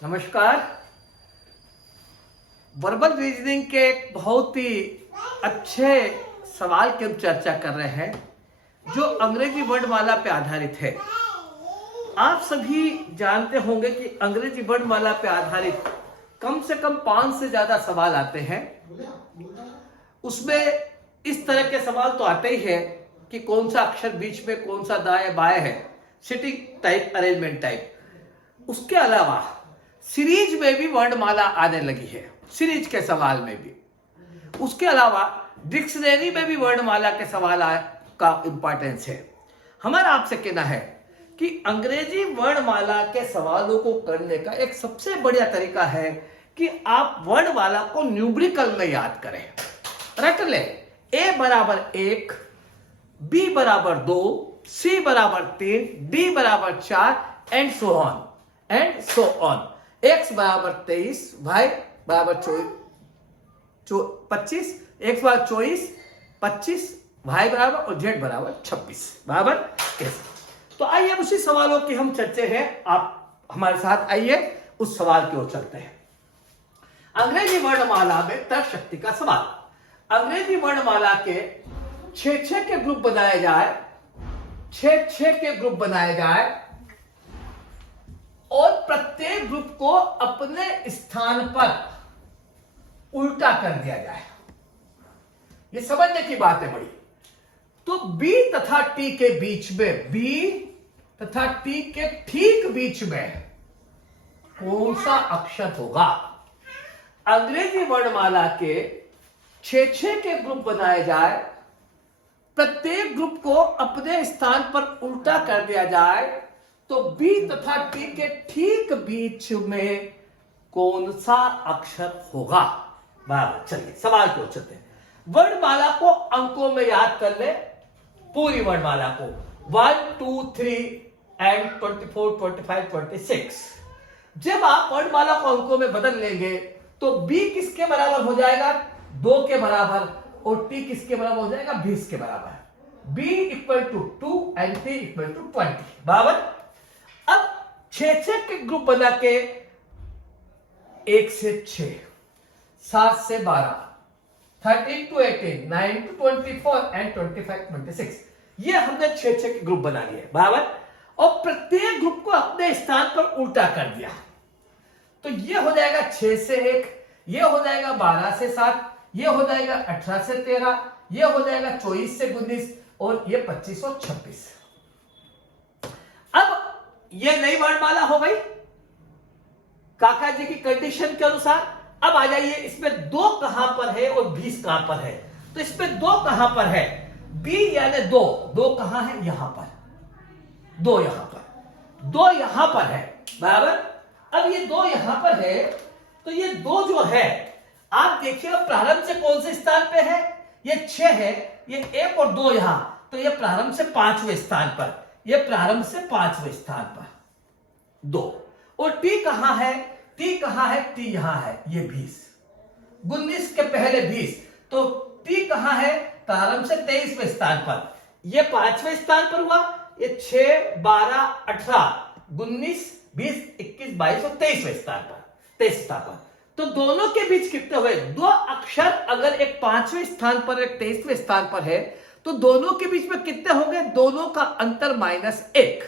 नमस्कार। Verbal reasoning के एक बहुत ही अच्छे सवाल की हम चर्चा कर रहे हैं जो अंग्रेजी वर्णमाला पे आधारित है। आप सभी जानते होंगे कि अंग्रेजी वर्णमाला पे आधारित कम से कम 5 से ज्यादा सवाल आते हैं। उसमें इस तरह के सवाल तो आते ही है कि कौन सा अक्षर बीच में, कौन सा दाएं बाएं है, सिटिंग टाइप, अरेंजमेंट टाइप। उसके अलावा सीरीज में भी वर्णमाला आने लगी है, सीरीज के सवाल में भी। उसके अलावा डिक्शनरी में भी वर्णमाला के सवाल का इंपॉर्टेंस है। हमारा आपसे कहना है कि अंग्रेजी वर्णमाला के सवालों को करने का एक सबसे बढ़िया तरीका है कि आप वर्णमाला को न्यूमेरिकल में याद करें। रट ले, ए बराबर 1, बी बराबर 2, सी बराबर 3, डी बराबर 4 एंड सो ऑन। एक्स बराबर 23, वाई बराबर 25, एक्स बराबर 24, 25, वाई बराबर और जेड बराबर 26 बराबर कैसे। तो आइए उसी सवालों की हम चर्चा है। आप हमारे साथ आइए, उस सवाल की ओर चलते हैं। अंग्रेजी वर्णमाला में तर्क शक्ति का सवाल। अंग्रेजी वर्णमाला के 6 के ग्रुप बनाए जाए, 6 के ग्रुप बनाए जाए और प्रत्येक ग्रुप को अपने स्थान पर उल्टा कर दिया जाए। ये समझने की बात है बड़ी। तो बी तथा टी के बीच में, बी तथा टी के ठीक बीच में कौन सा अक्षर होगा? अंग्रेजी वर्णमाला के 6 के ग्रुप बनाए जाए, प्रत्येक ग्रुप को अपने स्थान पर उल्टा कर दिया जाए, तो बी तथा टी के ठीक बीच में कौन सा अक्षर होगा? चलिए सवाल की ओर चलते हैं। वर्णमाला को अंकों में याद कर ले, पूरी वर्णमाला को 1, 2, 3 एंड 24, 25, 26। जब आप वर्णमाला को अंकों में बदल लेंगे तो बी किसके बराबर हो जाएगा? 2 के बराबर, और टी किसके बराबर हो जाएगा? 20 के बराबर। b equal to 2 and t equal to 20 बराबर। अब 6 के ग्रुप बना के 1 से 6, 7 से 12, 13 to 18, 9 to 24 एंड 25, 26। ये हमने 6 के ग्रुप बना लिए बराबर, और प्रत्येक ग्रुप को अपने स्थान पर उल्टा कर दिया। तो ये हो जाएगा 6 से 1, ये हो जाएगा 12 से 7, ये हो जाएगा 18 से 13, ये हो जाएगा 24 से 19 और ये 25 और 26। अब ये नई वर्णमाला हो गई काका जी की कंडीशन के अनुसार। अब आ जाइए, इसमें 2 कहां पर है और 20 कहां पर है? तो इसमें 2 कहां पर है? b यानी 2 कहां है? यहां पर 2, यहां पर 2 यहां पर है बराबर। अब ये 2 यहां पर है, तो ये 2 जो है, आप देखिए प्रारंभ से कौन से स्थान पे है? ये 6 है, ये 1 और 2 यहां, तो ये प्रारंभ से 5वें स्थान पर, ये प्रारंभ से 5वें स्थान पर 2। और टी कहां है? टी कहां है? टी यहां है, ये 20, 19 के पहले 20, तो टी कहां है? प्रारंभ से 23वें स्थान पर, ये 5वें स्थान पर हुआ। ये 6, 12, 18, 19, 20, 21, 22 और 23वें स्थान पर, 23 स्थान पर। तो दोनों के बीच कितने हुए? 2 अक्षर अगर एक 5वें स्थान पर, एक 23वें स्थान पर है, तो दोनों के बीच में कितने होंगे? दोनों का अंतर -1।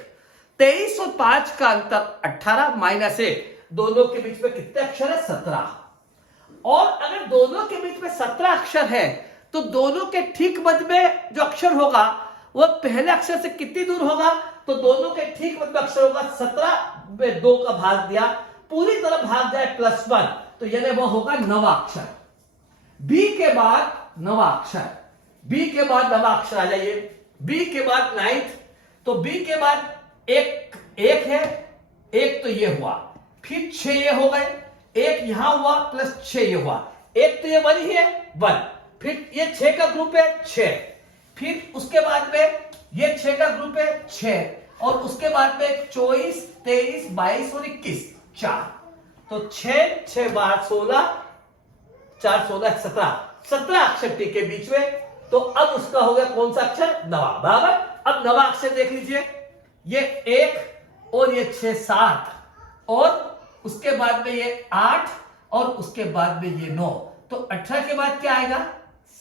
23 और 5 का अंतर 18 -1, दोनों के बीच में कितने अक्षर है? 17। और अगर दोनों के बीच में 17 अक्षर है, तो दोनों के ठीक मध्य में जो अक्षर होगा वो पहले अक्षर से कितनी दूर होगा? तो दोनों के ठीक मध्य में अक्षर होगा 17 में 2 का भाग दिया, पूरी तरह भाग जाए +1, तो यानी वो होगा 9वां अक्षर। बी के बाद 9वां अक्षर, बी के बाद 9वां अक्षर आ जाइए। बी के बाद 9th, तो बी के बाद एक है, एक तो ये हुआ, फिर 6 ये हो गए, एक यहां हुआ प्लस 6 ये हुआ, एक तो ये 1 ही है 1, फिर ये 6 का ग्रुप है 6, फिर उसके बाद में ये 6 का ग्रुप है 6, और उसके बाद में 24, 23, 22 और 21 4, तो 6, 6 12 16, 4 16 17 अक्षर टी के बीच में। तो अब उसका हो गया कौन सा अक्षर? 9वां बराबर। अब 9वां अक्षर देख लीजिए, ये 1 और ये 6 7 और उसके बाद में ये 8 और उसके बाद में ये 9, तो 18 के बाद क्या आएगा?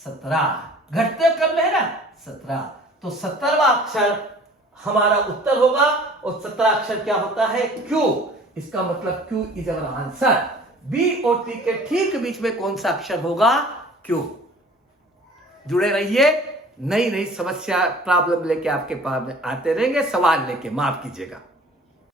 17। घटते क्रम में है ना 17, तो 17वां अक्षर हमारा उत्तर होगा। और 17 अक्षर क्या होता है? क्यू। इसका मतलब Q is our answer. B और टी के ठीक बीच में कौन सा अक्षर होगा? क्यू। जुड़े रहिए, नई नई समस्या प्रॉब्लम लेके आपके पास आते रहेंगे, सवाल लेके, माफ कीजिएगा।